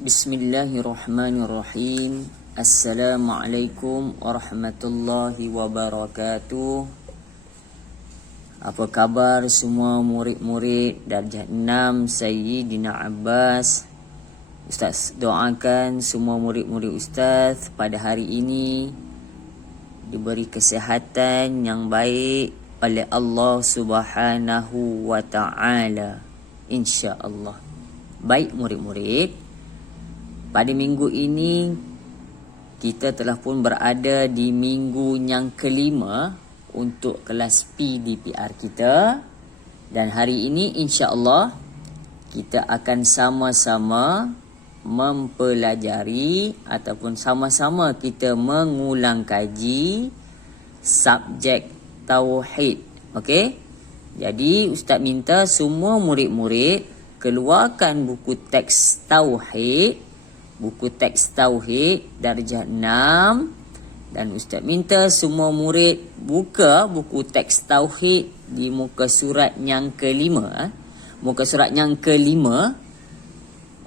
Bismillahirrahmanirrahim. Assalamualaikum warahmatullahi wabarakatuh. Apa khabar semua murid-murid darjah 6 Sayyidina Abbas? Ustaz doakan semua murid-murid Ustaz pada hari ini diberi kesihatan yang baik oleh Allah Subhanahu wa taala, insya-Allah. Baik murid-murid, pada minggu ini kita telah pun berada di minggu yang kelima untuk kelas PDPR kita, dan hari ini insya-Allah kita akan sama-sama mempelajari ataupun sama-sama kita mengulang kaji subjek tauhid. Okey? Jadi ustaz minta semua murid-murid keluarkan buku teks tauhid, darjah 6, dan ustaz minta semua murid buka buku teks tauhid di muka surat yang kelima.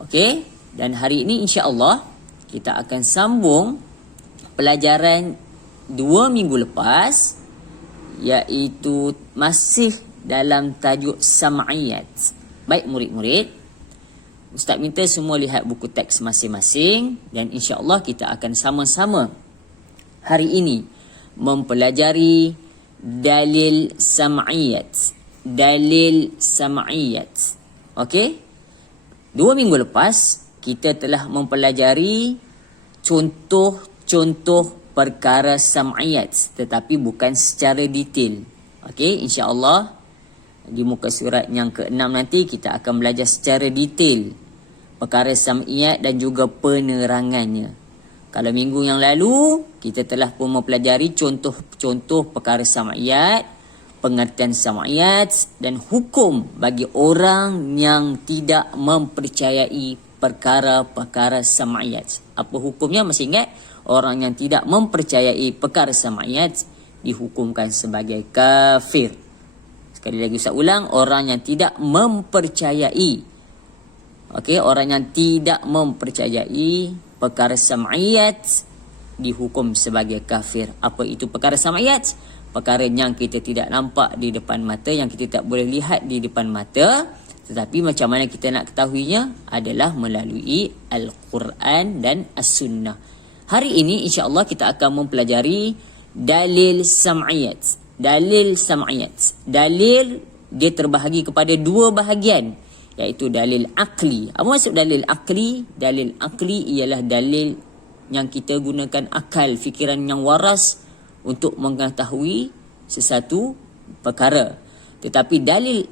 Okey, dan hari ini insya-Allah kita akan sambung pelajaran 2 minggu lepas, iaitu masih dalam tajuk sam'iyat. Baik murid-murid, ustaz minta semua lihat buku teks masing-masing, dan insya-Allah kita akan sama-sama hari ini mempelajari dalil sam'iyat. Okey? 2 minggu lepas kita telah mempelajari contoh-contoh perkara sam'iyat, tetapi bukan secara detail. Okey, insya-Allah di muka surat yang ke-6 nanti kita akan belajar secara detail perkara sam'iyat dan juga penerangannya. Kalau minggu yang lalu kita telah pun mempelajari contoh-contoh perkara sam'iyat, pengertian sam'iyat dan hukum bagi orang yang tidak mempercayai perkara-perkara sam'iyat. Apa hukumnya? Masih ingat? Orang yang tidak mempercayai perkara sam'iyat dihukumkan sebagai kafir. Sekali lagi ustaz ulang, orang yang tidak mempercayai, orang yang tidak mempercayai perkara sam'iyat dihukum sebagai kafir. Apa itu perkara sam'iyat? Perkara yang kita tidak nampak di depan mata, yang kita tak boleh lihat di depan mata, tetapi macam mana kita nak ketahuinya adalah melalui Al-Quran dan As-Sunnah. Hari ini insya-Allah kita akan mempelajari dalil sam'iyat. Dalil dia terbahagi kepada 2 bahagian, iaitu dalil akli. Apa maksud dalil akli? Dalil akli ialah dalil yang kita gunakan akal, fikiran yang waras untuk mengetahui sesuatu perkara. Tetapi dalil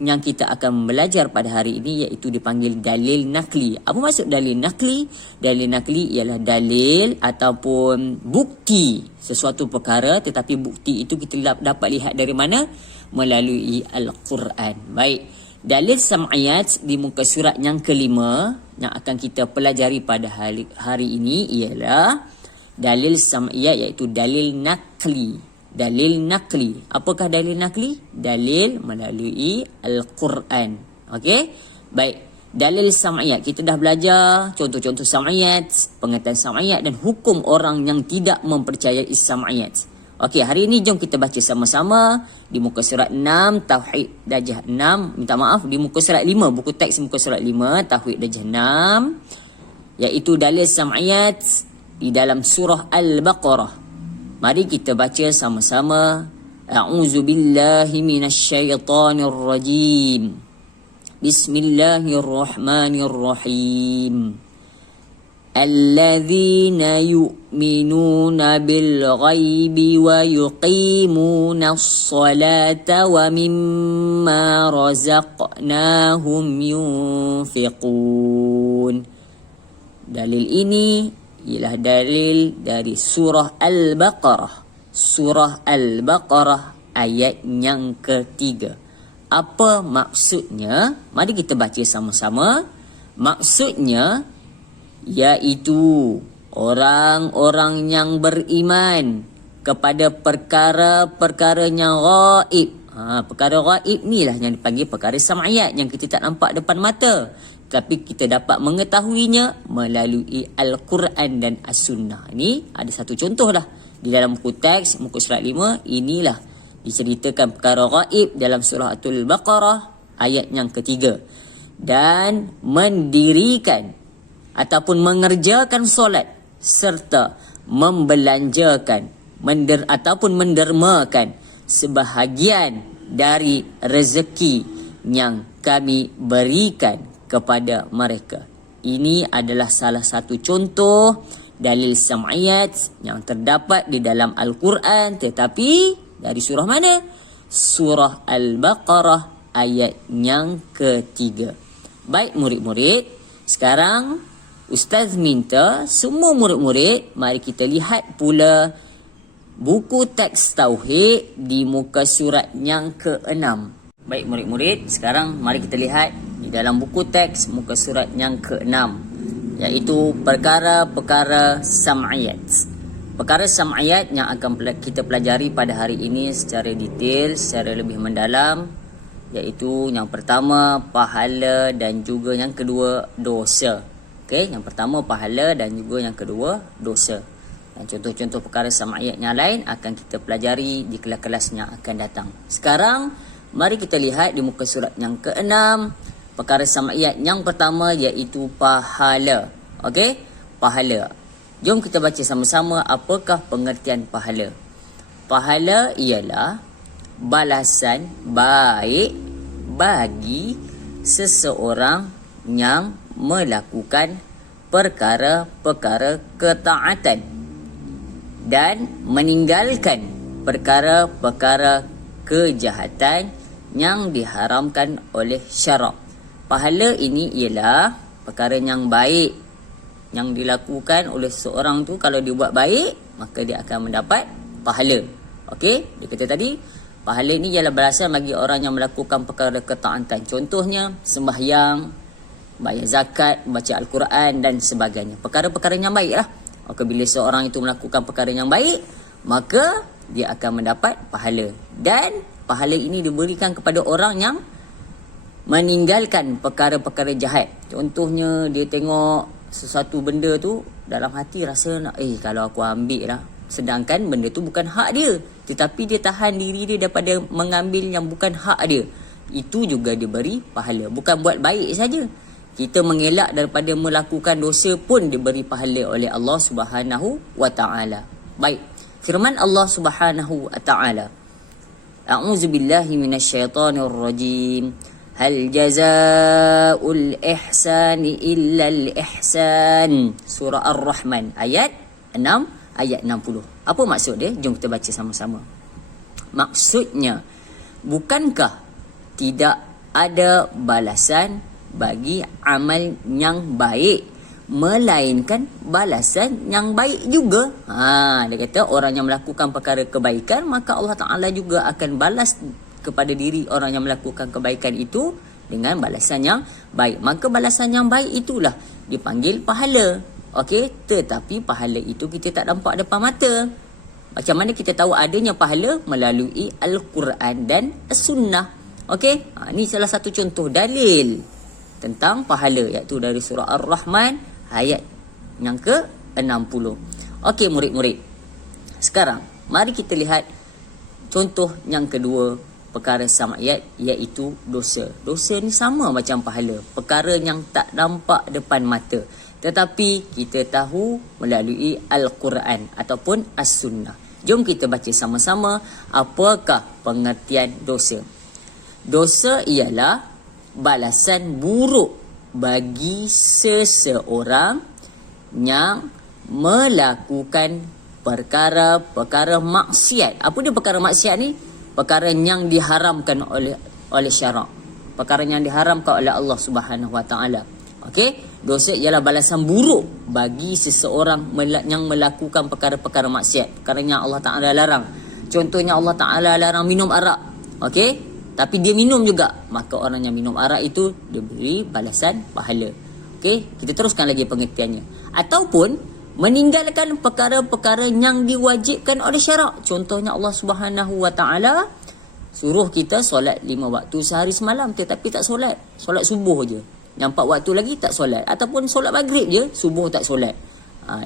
yang kita akan belajar pada hari ini iaitu dipanggil dalil nakli. Apa maksud dalil nakli? Dalil nakli ialah dalil ataupun bukti sesuatu perkara, tetapi bukti itu kita dapat lihat dari mana? Melalui Al-Quran. Baik, dalil sam'iyat di muka surat yang kelima yang akan kita pelajari pada hari ini ialah dalil sam'iyat, iaitu dalil nakli. Dalil nakli. Apakah dalil nakli? Dalil melalui Al-Quran. Okey? Baik. Dalil sam'iyat. Kita dah belajar contoh-contoh sam'iyat, pengertian sam'iyat dan hukum orang yang tidak mempercayai sam'iyat. Okey, hari ini jom kita baca sama-sama di muka surat 6, Tauhid darjah 6. Minta maaf, di muka surat 5, buku teks muka surat 5, Tauhid darjah 6, iaitu dalil sam'iyat di dalam surah Al-Baqarah. Mari kita baca sama-sama. A'udzubillahi minasyaitonirrajim. Bismillahirrahmanirrahim. Alladzina yu'minuna bil ghaibi wa yuqimunas salata wa mimma razaqnahum yunfiqun. Dalil ini ialah dalil dari surah Al-Baqarah. Surah Al-Baqarah ayat yang ketiga. Apa maksudnya? Mari kita baca sama-sama. Maksudnya iaitu orang-orang yang beriman kepada perkara-perkara yang ghaib. Perkara ghaib ni lah yang dipanggil perkara sam'iyat, yang kita tak nampak depan mata. tapi kita dapat mengetahuinya melalui Al-Quran dan As-Sunnah. Ini ada satu contoh lah. Di dalam buku teks, muka surat 5, inilah diceritakan perkara gaib dalam surah Al-Baqarah ayat yang ketiga. Dan mendirikan ataupun mengerjakan solat serta membelanjakan ataupun mendermakan sebahagian dari rezeki yang kami berikan kepada mereka. Ini adalah salah satu contoh dalil sam'iyat yang terdapat di dalam Al-Quran, tetapi dari surah mana? Surah Al-Baqarah ayat yang ketiga. Baik murid-murid, sekarang Ustaz minta semua murid-murid mari kita lihat pula buku teks Tauhid di muka surat yang ke-6. Baik murid-murid, sekarang mari kita lihat di dalam buku teks muka surat yang ke-6, iaitu perkara-perkara sam'iyat. Perkara sam'iyat yang akan kita pelajari pada hari ini secara detail, secara lebih mendalam, iaitu yang pertama pahala dan juga yang kedua dosa. Okey, yang pertama pahala dan juga yang kedua dosa. Dan contoh-contoh perkara sam'iyat yang lain akan kita pelajari di kelas-kelas yang akan datang. Sekarang mari kita lihat di muka surat yang ke-6 perkara sam'iyat yang pertama, iaitu pahala. Okey, pahala. Jom kita baca sama-sama apakah pengertian pahala. Pahala ialah balasan baik bagi seseorang yang melakukan perkara-perkara ketaatan dan meninggalkan perkara-perkara kejahatan yang diharamkan oleh syarak. Pahala ini ialah perkara yang baik yang dilakukan oleh seseorang tu. Kalau dia buat baik, maka dia akan mendapat pahala. Okey, dia kata tadi pahala ini ialah balasan bagi orang yang melakukan perkara ketaatan. Contohnya sembahyang, bayar zakat, baca Al-Quran dan sebagainya. Perkara-perkara yang baik lah. Apabila seorang itu melakukan perkara yang baik, maka dia akan mendapat pahala. Dan pahala ini diberikan kepada orang yang meninggalkan perkara-perkara jahat. Contohnya dia tengok sesuatu benda tu, dalam hati rasa nak, kalau aku ambil lah, sedangkan benda tu bukan hak dia, tetapi dia tahan diri dia daripada mengambil yang bukan hak dia. Itu juga diberi pahala. Bukan buat baik saja, kita mengelak daripada melakukan dosa pun diberi pahala oleh Allah Subhanahu wa taala. Baik, firman Allah Subhanahu wa taala, A'udzubillahi minasyaitonir rajim. Hal jazaa'ul ihsani illal ihsan. Surah Ar-Rahman ayat 6, ayat 60. Apa maksud dia? Jom kita baca sama-sama. Maksudnya, bukankah tidak ada balasan bagi amal yang baik, melainkan balasan yang baik juga. Dia kata orang yang melakukan perkara kebaikan, maka Allah Ta'ala juga akan balas kepada diri orang yang melakukan kebaikan itu dengan balasan yang baik. Maka balasan yang baik itulah dipanggil pahala. Okey, tetapi pahala itu kita tak nampak depan mata. Macam mana kita tahu adanya pahala? Melalui Al-Quran dan As-Sunnah. Okey, ini salah satu contoh dalil tentang pahala, iaitu dari surah Ar-Rahman ayat yang ke-60. Okey murid-murid, sekarang mari kita lihat contoh yang kedua perkara sam'iyat, iaitu dosa. Dosa ni sama macam pahala, perkara yang tak nampak depan mata, tetapi kita tahu melalui Al-Quran ataupun As-Sunnah. Jom kita baca sama-sama apakah pengertian dosa. Dosa ialah balasan buruk bagi seseorang yang melakukan perkara-perkara maksiat. Apa dia perkara maksiat ni? Perkara yang diharamkan oleh syarak. Perkara yang diharamkan oleh Allah Subhanahu wa taala. Okey, dosa ialah balasan buruk bagi seseorang yang melakukan perkara-perkara maksiat, perkara yang Allah Taala larang. Contohnya Allah Taala larang minum arak. Okey, tapi dia minum juga, maka orang yang minum arak itu diberi balasan pahala. Okey, kita teruskan lagi pengertiannya. Ataupun meninggalkan perkara-perkara yang diwajibkan oleh syarak. Contohnya Allah Subhanahu wa taala suruh kita solat 5 waktu sehari semalam, tetapi tak solat subuh je. yang 4 waktu lagi tak solat, ataupun solat maghrib je, subuh tak solat,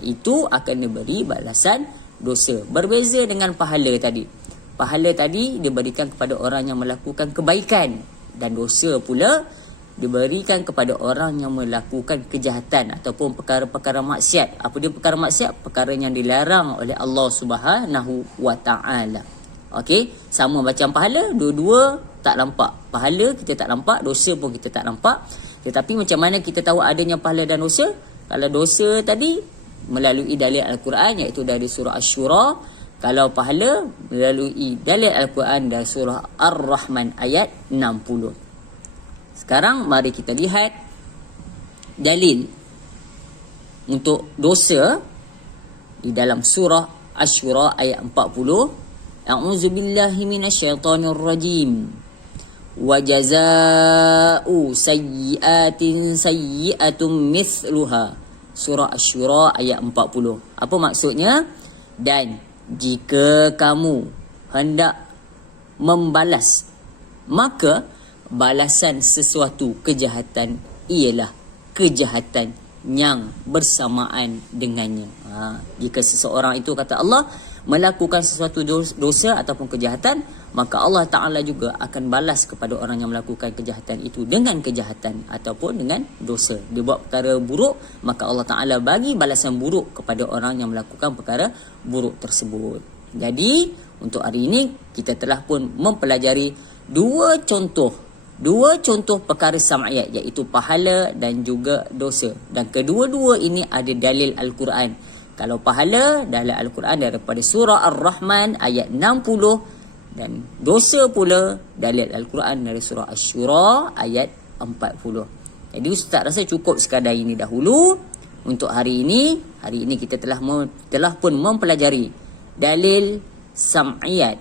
itu akan diberi balasan dosa. Berbeza dengan pahala tadi. Pahala tadi diberikan kepada orang yang melakukan kebaikan, dan dosa pula diberikan kepada orang yang melakukan kejahatan ataupun perkara-perkara maksiat. Apa dia perkara maksiat? Perkara yang dilarang oleh Allah Subhanahu wa taala. Okey, sama macam pahala, dua-dua tak nampak. Pahala kita tak nampak, dosa pun kita tak nampak. Tetapi macam mana kita tahu adanya pahala dan dosa? Kalau dosa tadi melalui dalil Al-Quran, iaitu dari surah Asy-Syura. Kalau pahala melalui dalil Al-Quran dari surah Ar-Rahman ayat 60. Sekarang mari kita lihat dalil untuk dosa di dalam surah Asy-Syura ayat 40. A'udzubillahi minasyaitonirrajim. Wa jazaa'u sayyi'atin sayyi'atun mithluha. Surah Asy-Syura ayat 40. Apa maksudnya? Dan jika kamu hendak membalas, maka balasan sesuatu kejahatan ialah kejahatan yang bersamaan dengannya. Jika seseorang itu, kata Allah, melakukan sesuatu dosa ataupun kejahatan, maka Allah Ta'ala juga akan balas kepada orang yang melakukan kejahatan itu dengan kejahatan ataupun dengan dosa. Dia buat perkara buruk, maka Allah Ta'ala bagi balasan buruk kepada orang yang melakukan perkara buruk tersebut. Jadi untuk hari ini kita telah pun mempelajari dua contoh perkara sam'iyat, iaitu pahala dan juga dosa. Dan kedua-dua ini ada dalil Al-Quran. Kalau pahala, dalil Al-Quran daripada surah Ar-Rahman ayat 60, dan dosa pula dalil Al-Quran dari surah Asy-Syura ayat 40. Jadi Ustaz rasa cukup sekadar ini dahulu untuk hari ini. Hari ini kita telah pun mempelajari dalil sam'iyat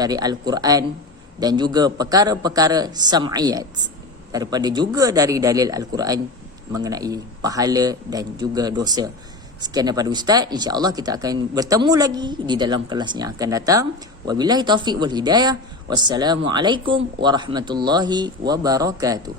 dari Al-Quran dan juga perkara-perkara sam'iyat daripada juga dari dalil Al-Quran mengenai pahala dan juga dosa. Sekian daripada Ustaz. InsyaAllah kita akan bertemu lagi di dalam kelas yang akan datang. Wabillahi taufiq wal hidayah. Wassalamualaikum warahmatullahi wabarakatuh.